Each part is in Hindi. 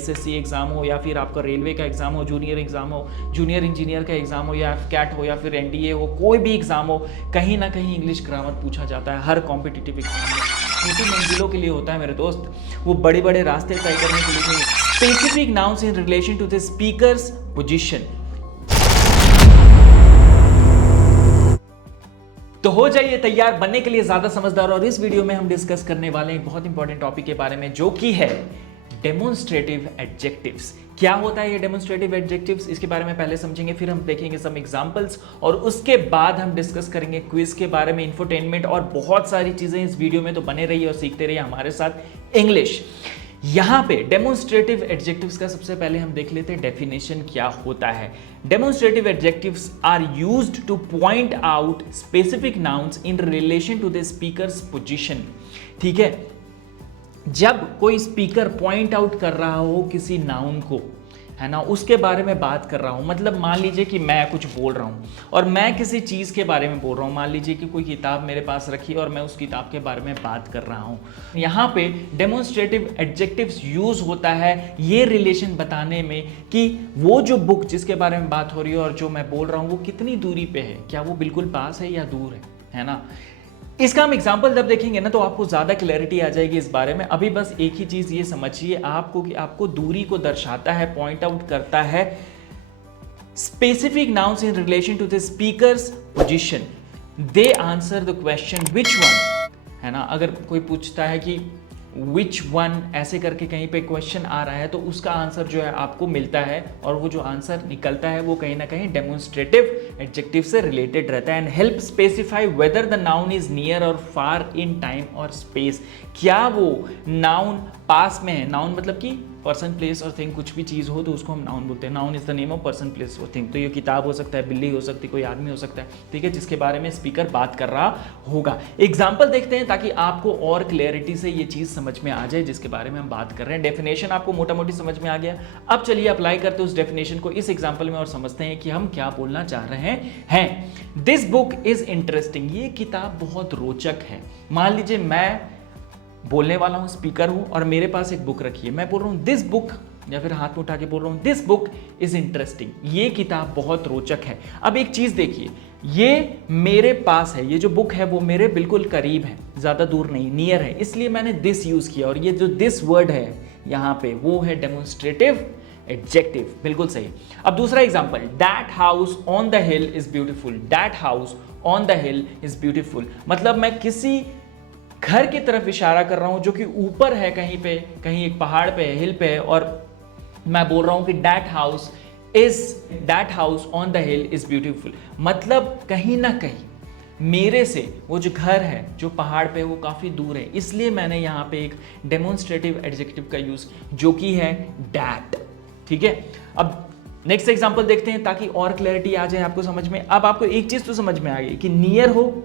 एसएससी एग्जाम हो या फिर आपका रेलवे का एग्जाम हो, जूनियर एग्जाम हो, जूनियर इंजीनियर का एग्जाम हो, या कैट हो या फिर एनडीए हो, कोई भी एग्जाम हो, कहीं ना कहीं इंग्लिश ग्रामर पूछा जाता है हर कॉम्पिटिटिव एग्जाम में। छोटी मंजिलों के लिए होता है मेरे दोस्त, वो बड़े बड़े रास्ते तय करने के लिए। Specific nouns in relation to the speaker's position. तो हो जाइए तैयार बनने के लिए ज्यादा समझदार, और इस वीडियो में हम डिस्कस करने वाले हैं बहुत इंपॉर्टेंट टॉपिक के बारे में, जो कि है डेमोन्स्ट्रेटिव एडजेक्टिव्स। क्या होता है ये डेमोन्स्ट्रेटिव एडजेक्टिव्स, इसके बारे में पहले समझेंगे, फिर हम देखेंगे सम एग्जांपल्स, और उसके बाद हम डिस्कस करेंगे क्विज के बारे में, इंफोटेनमेंट और बहुत सारी चीजें इस वीडियो में। तो बने रहिए और सीखते रहिए हमारे साथ इंग्लिश। यहां पे डेमोन्स्ट्रेटिव एडजेक्टिव्स का सबसे पहले हम देख लेते हैं डेफिनेशन क्या होता है। Demonstrative adjectives are used to point out specific nouns in relation to the speaker's position. ठीक है, जब कोई स्पीकर पॉइंट आउट कर रहा हो किसी नाउन को, है ना, उसके बारे में बात कर रहा हूं। मतलब मान लीजिए कि मैं कुछ बोल रहा हूं और मैं किसी चीज के बारे में बोल रहा हूं। मान लीजिए कि कोई किताब मेरे पास रखी है और मैं उस किताब के बारे में बात कर रहा हूं। यहां पे डेमोन्स्ट्रेटिव एडजेक्टिव्स यूज होता है ये रिलेशन बताने में कि वो जो बुक जिसके बारे में बात हो रही है और जो मैं बोल रहा हूं वो कितनी दूरी पे है, क्या वो बिल्कुल पास है या दूर है ना। इसका हम एग्जाम्पल जब देखेंगे ना तो आपको ज्यादा क्लैरिटी आ जाएगी इस बारे में। अभी बस एक ही चीज ये समझिए आपको कि आपको दूरी को दर्शाता है, पॉइंट आउट करता है specific nouns in relation to the speaker's position. They answer the question which one, है ना। अगर कोई पूछता है कि विच वन ऐसे करके कहीं पे क्वेश्चन आ रहा है तो उसका आंसर जो है आपको मिलता है, और वो जो आंसर निकलता है वो कहीं ना कहीं डेमोन्स्ट्रेटिव एडजेक्टिव से रिलेटेड रहता है। And help specify whether the noun is near और फार इन टाइम और स्पेस। क्या वो नाउन पास में है, नाउन मतलब कि पर्सन प्लेस और थिंग, कुछ भी चीज हो तो उसको हम नाउन बोलते हैं। Noun is the name of person place और थिंग। तो ये किताब हो सकता है, बिल्ली हो सकती है, कोई आदमी हो सकता है, ठीक है, जिसके बारे में स्पीकर बात कर रहा होगा। एग्जाम्पल देखते हैं ताकि आपको और क्लैरिटी से ये चीज समझ में आ जाए जिसके बारे में हम बात कर रहे हैं। डेफिनेशन आपको मोटा मोटी समझ में आ गया। अब चलिए अप्लाई करते हैं उस डेफिनेशन को इस एग्जाम्पल में और समझते हैं कि हम क्या बोलना चाह रहे हैं। This book is interesting. ये किताब बहुत रोचक है। मान लीजिए मैं बोलने वाला हूं, स्पीकर हूं, और मेरे पास एक बुक रखी है। मैं बोल रहा हूं दिस बुक, या फिर हाथ में उठा के बोल रहा हूं दिस बुक इज इंटरेस्टिंग। ये किताब बहुत रोचक है। अब एक चीज देखिए, ये मेरे पास है, ये जो बुक है वो मेरे बिल्कुल करीब है, ज्यादा दूर नहीं, नियर है, इसलिए मैंने दिस यूज किया। और ये जो दिस वर्ड है यहां पे वो है डेमोन्स्ट्रेटिव एडजेक्टिव। बिल्कुल सही। अब दूसरा example, that house on the hill is beautiful. That house on the hill is beautiful मतलब मैं किसी घर की तरफ इशारा कर रहा हूं जो कि ऊपर है, कहीं पे, कहीं एक पहाड़ पे है, हिल पे है, और मैं बोल रहा हूं कि that house on the hill is beautiful. मतलब कहीं ना कहीं मेरे से वो जो घर है जो पहाड़ पे वो काफी दूर है, इसलिए मैंने यहां पे एक डेमोन्स्ट्रेटिव एडजेक्टिव का यूज जो कि है दैट। ठीक है, अब नेक्स्ट एग्जांपल देखते हैं ताकि और क्लैरिटी आ जाए आपको समझ में। अब आपको एक चीज तो समझ में आ गई कि नियर हो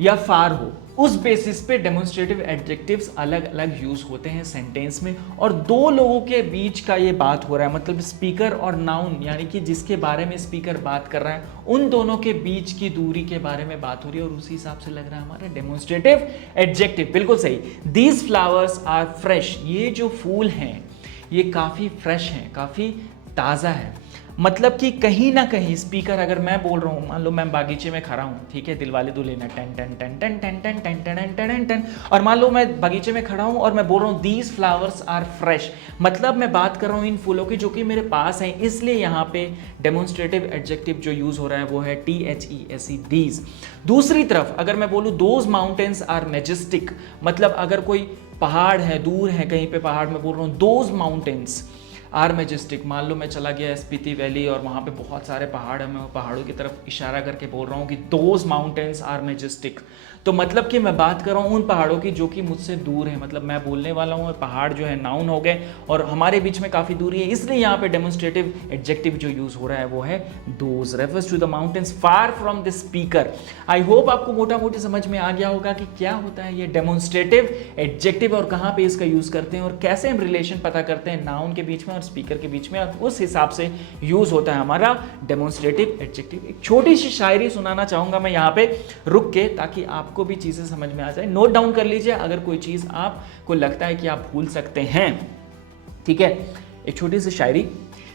या फार हो, उस बेसिस पे डेमोन्स्ट्रेटिव एडजेक्टिव्स अलग अलग यूज होते हैं सेंटेंस में। और दो लोगों के बीच का ये बात हो रहा है, मतलब स्पीकर और नाउन, यानी कि जिसके बारे में स्पीकर बात कर रहा है उन दोनों के बीच की दूरी के बारे में बात हो रही है, और उसी हिसाब से लग रहा है हमारा डेमोन्स्ट्रेटिव एडजेक्टिव। बिल्कुल सही। These flowers are fresh. ये जो फूल हैं ये काफी फ्रेश हैं, काफी ताजा है। मतलब कि कहीं ना कहीं स्पीकर, अगर मैं बोल रहा हूं, मान लो मैं बागीचे में खड़ा हूं, ठीक है, दिलवाले दुल्हनिया टन टन टन टन टन टन टन टन टन टन, और मान लो मैं बागीचे में खड़ा हूं और मैं बोल रहा हूं दीज फ्लावर्स आर फ्रेश। मतलब मैं बात कर रहा हूं इन फूलों की जो कि मेरे पास हैं, इसलिए यहां पे डेमोन्स्ट्रेटिव एडजेक्टिव जो यूज हो रहा है वो है THESE, दीज। दूसरी तरफ अगर मैं बोलूं दोज माउंटेन्स आर मैजेस्टिक, मतलब अगर कोई पहाड़ है, दूर है कहीं पे पहाड़, में बोल रहा हूं दोज माउंटेन्स आर मैजेस्टिक। मान लो मैं चला गया स्पीति वैली और वहाँ पे बहुत सारे पहाड़ हैं, मैं पहाड़ों की तरफ इशारा करके बोल रहा हूँ कि दोज माउंटेन्स आर मैजेस्टिक। तो मतलब कि मैं बात कर रहा हूँ उन पहाड़ों की जो कि मुझसे दूर है। मतलब मैं बोलने वाला हूँ पहाड़ जो है नाउन हो गए और हमारे बीच में काफ़ी दूरी है, इसलिए यहाँ पे डेमोन्स्ट्रेटिव एडजेक्टिव जो यूज़ हो रहा है वो है those. Refers to the mountains far from the speaker. I hope आपको मोटा मोटी समझ में आ गया होगा कि क्या होता है ये डेमोन्स्ट्रेटिव एडजेक्टिव और कहाँ पे इसका यूज़ करते हैं और कैसे हम रिलेशन पता करते हैं नाउन के बीच में और स्पीकर के बीच में, और उस हिसाब से यूज़ होता है हमारा डेमोन्स्ट्रेटिव एडजेक्टिव। एक छोटी सी शायरी सुनाना चाहूँगा मैं यहाँ पे रुक के, ताकि आपको भी चीज़ें समझ में आ जाए। नोट डाउन कर लीजिए अगर कोई चीज़ आपको लगता है कि आप भूल सकते हैं। ठीक है, एक छोटी सी शायरी।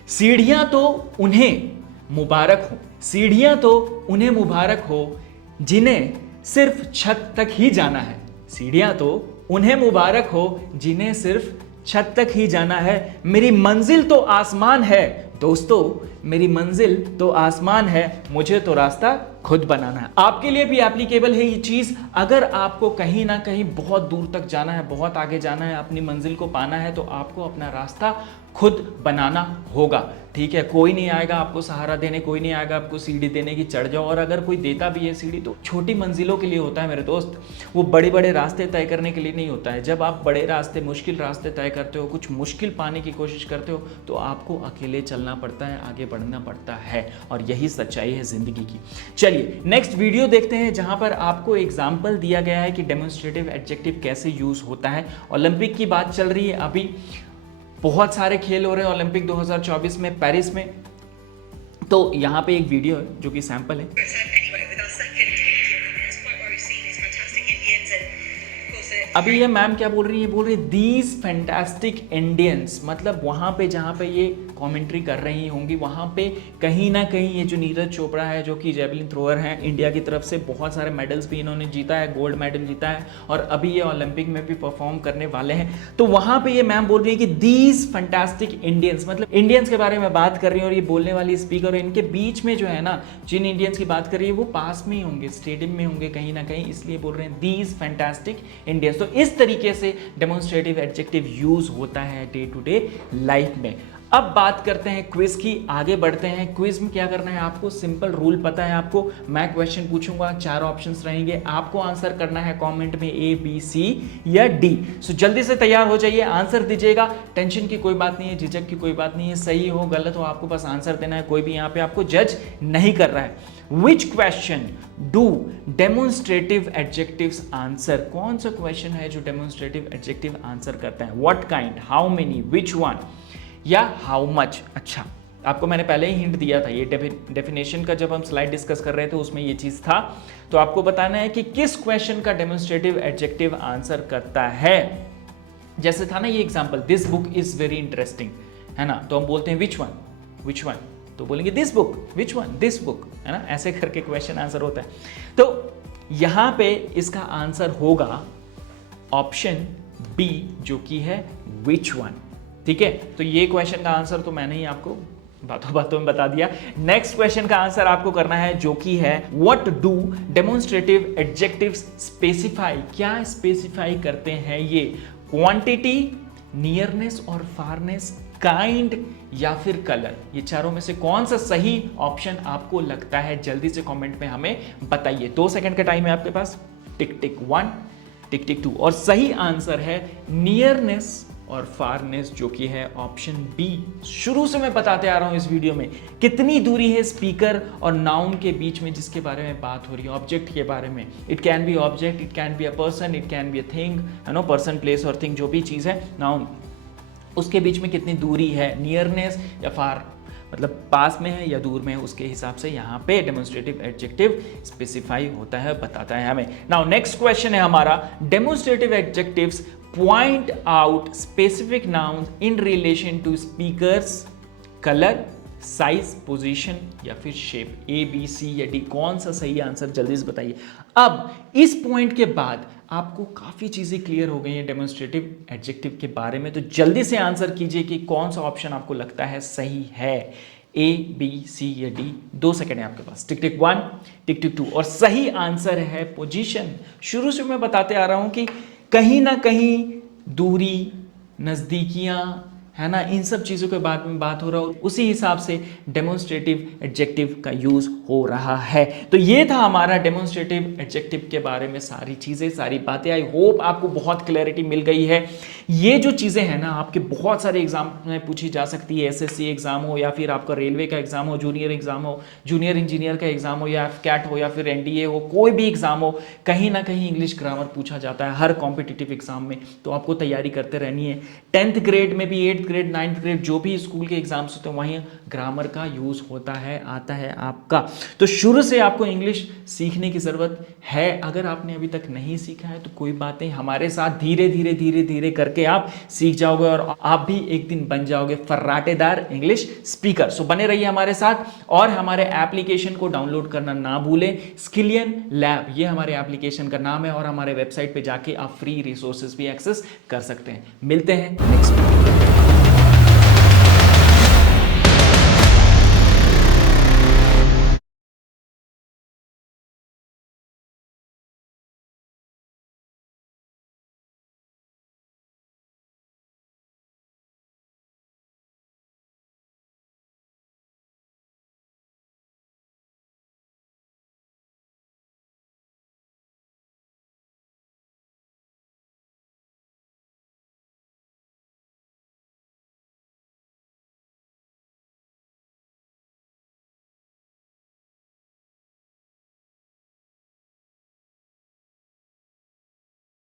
सीढ़ियां तो उन्हें मुबारक हो, सीढ़ियां तो उन्हें मुबारक हो जिन्हें सिर्फ छत तक ही जाना है। सीढ़ियां तो उन्हें मुबारक हो जिन्हें सिर्फ छत तक ही जाना है। मेरी मंजिल तो आसमान है दोस्तों, मेरी मंजिल तो आसमान है, मुझे तो रास्ता खुद बनाना है। आपके लिए भी एप्लीकेबल है ये चीज। अगर आपको कहीं ना कहीं बहुत दूर तक जाना है, बहुत आगे जाना है, अपनी मंजिल को पाना है, तो आपको अपना रास्ता खुद बनाना होगा। ठीक है, कोई नहीं आएगा आपको सहारा देने, कोई नहीं आएगा आपको सीढ़ी देने की चढ़ जाओ। और अगर कोई देता भी है सीढ़ी तो छोटी मंजिलों के लिए होता है मेरे दोस्त, वो बड़े बड़े रास्ते तय करने के लिए नहीं होता है। जब आप बड़े रास्ते, मुश्किल रास्ते तय करते हो, कुछ मुश्किल पाने की कोशिश करते हो, तो आपको अकेले चलना पड़ता है, आगे बढ़ना पड़ता है, और यही सच्चाई है जिंदगी की। चलिए नेक्स्ट वीडियो देखते हैं, जहां पर आपको एग्जाम्पल दिया गया है कि डेमोन्स्ट्रेटिव एडजेक्टिव कैसे यूज होता है। ओलंपिक की बात चल रही है, अभी बहुत सारे खेल हो रहे हैं ओलंपिक 2024 में पेरिस में। तो यहाँ पे एक वीडियो है जो कि सैंपल है। अभी ये मैम क्या बोल रही है, बोल रही है दीज फैंटास्टिक इंडियंस, मतलब वहाँ पे जहाँ पे ये कमेंट्री कर रही होंगी, वहाँ पे कहीं ना कहीं ये जो नीरज चोपड़ा है, जो कि जेवलिन थ्रोअर हैं, इंडिया की तरफ से बहुत सारे मेडल्स भी इन्होंने जीता है, गोल्ड मेडल जीता है, और अभी ये ओलंपिक में भी परफॉर्म करने वाले हैं। तो वहाँ पे ये मैम बोल रही है कि दीज फैंटास्टिक इंडियंस, मतलब इंडियंस के बारे में बात कर रही है, और ये बोलने वाली स्पीकर, और इनके बीच में जो है ना, जिन इंडियंस की बात कर रही है वो पास में ही होंगे, स्टेडियम में होंगे कहीं ना कहीं, इसलिए बोल रहे हैं दीज फैंटास्टिक इंडियंस। तो इस तरीके से डेमोन्स्ट्रेटिव एडजेक्टिव यूज होता है डे टू डे लाइफ में। अब बात करते हैं क्विज की, आगे बढ़ते हैं। क्विज में क्या करना है आपको, सिंपल रूल पता है आपको। मैं क्वेश्चन पूछूंगा, 4 ऑप्शंस रहेंगे, आपको आंसर करना है कमेंट में ए बी सी या डी। सो जल्दी से तैयार हो जाइए, आंसर दीजिएगा, टेंशन की कोई बात नहीं है, झिझक की कोई बात नहीं है, सही हो गलत हो आपको बस आंसर देना है, कोई भी यहाँ पे आपको जज नहीं कर रहा है। Which question do demonstrative adjectives answer? कौन सा क्वेश्चन है जो demonstrative adjective आंसर करता है? What kind, how many, which one या how much? अच्छा, आपको मैंने पहले ही हिंट दिया था, ये डेफिनेशन का जब हम स्लाइड डिस्कस कर रहे थे उसमें ये चीज था। तो आपको बताना है कि किस क्वेश्चन का डेमोन्स्ट्रेटिव एडजेक्टिव आंसर करता है। जैसे था ना ये example, this book is very interesting, है ना, तो हम बोलते हैं विच वन, विच वन, तो बोलेंगे this book, which one, this book, है ना, ऐसे करके क्वेश्चन आंसर होता है। तो यहां पे इसका आंसर होगा ऑप्शन बी, जो कि है विच वन। ठीक है, तो ये क्वेश्चन का आंसर तो मैंने ही आपको बातों बातों में बता दिया। नेक्स्ट क्वेश्चन का आंसर आपको करना है, जो कि है what do demonstrative adjectives specify, क्या स्पेसिफाई करते हैं ये, क्वांटिटी, नियरनेस और फारनेस, काइंड या फिर कलर। ये चारों में से कौन सा सही ऑप्शन आपको लगता है, जल्दी से कमेंट में हमें बताइए। 2 सेकंड का टाइम है आपके पास, टिक टिक 1, टिक टिक 2, और सही आंसर है नियरनेस और फारनेस, जो कि है ऑप्शन बी। शुरू से मैं बताते आ रहा हूं इस वीडियो में कितनी दूरी है स्पीकर और नाउन के बीच में, जिसके बारे में बात हो रही है, ऑब्जेक्ट के बारे में। It can be object, it can be a person, it can be a thing, है नो, पर्सन, प्लेस और थिंग, जो भी चीज है नाउन, उसके बीच में कितनी दूरी है, नियरनेस या फार, मतलब पास में है या दूर में है, उसके हिसाब से यहाँ पे डेमोन्स्ट्रेटिव एडजेक्टिव स्पेसिफाई होता है, बताता है हमें। नाउ नेक्स्ट क्वेश्चन है हमारा, demonstrative adjectives point out specific nouns in relation to speaker's, colour, size, position या फिर शेप, ए बी सी या डी, कौन सा सही आंसर, जल्दी से बताइए। अब इस पॉइंट के बाद आपको काफी चीजें क्लियर हो गई हैं डेमोन्स्ट्रेटिव एडजेक्टिव के बारे में, तो जल्दी से आंसर कीजिए कि कौन सा ऑप्शन आपको लगता है सही है, ए बी सी या डी। 2 सेकंड है आपके पास, टिक टिक 1, टिक टिक 2, और सही आंसर है पोजीशन। शुरू से मैं बताते आ रहा हूं कि कहीं ना कहीं दूरी, नजदीकियां, है ना, इन सब चीज़ों के बारे में बात हो रहा हो, उसी हिसाब से डेमोन्स्ट्रेटिव एडजेक्टिव का यूज़ हो रहा है। तो ये था हमारा डेमोन्स्ट्रेटिव एडजेक्टिव के बारे में सारी चीज़ें, सारी बातें। आई होप आपको बहुत क्लैरिटी मिल गई है। ये जो चीज़ें हैं ना, आपके बहुत सारे एग्जाम में पूछी जा सकती है, एसएससी एग्जाम हो या फिर आपका रेलवे का एग्जाम हो, जूनियर एग्जाम हो, जूनियर इंजीनियर का एग्जाम हो, या कैट हो या फिर एनडीए हो, कोई भी एग्जाम हो, कहीं ना कहीं इंग्लिश ग्रामर पूछा जाता है हर कॉम्पिटिटिव एग्जाम में। तो आपको तैयारी करते रहनी है। 10th ग्रेड में भी, 8th ग्रेड 9th ग्रेड जो भी स्कूल के एग्जाम्स होते हैं वहीं ग्रामर का यूज होता है, आता है आपका। तो शुरू से आपको इंग्लिश सीखने की जरूरत है। अगर आपने अभी तक नहीं सीखा है तो कोई बात नहीं, हमारे साथ धीरे धीरे धीरे धीरे करके आप सीख जाओगे और आप भी एक दिन बन जाओगे फर्राटेदार इंग्लिश स्पीकर। सो बने रहिए हमारे साथ और हमारे एप्लीकेशन को डाउनलोड करना ना भूलें। स्किलियन लैब ये हमारे एप्लीकेशन का नाम है और हमारे वेबसाइट पे जाके आप फ्री रिसोर्सेज भी एक्सेस कर सकते हैं। मिलते हैं नेक्स्ट वीडियो।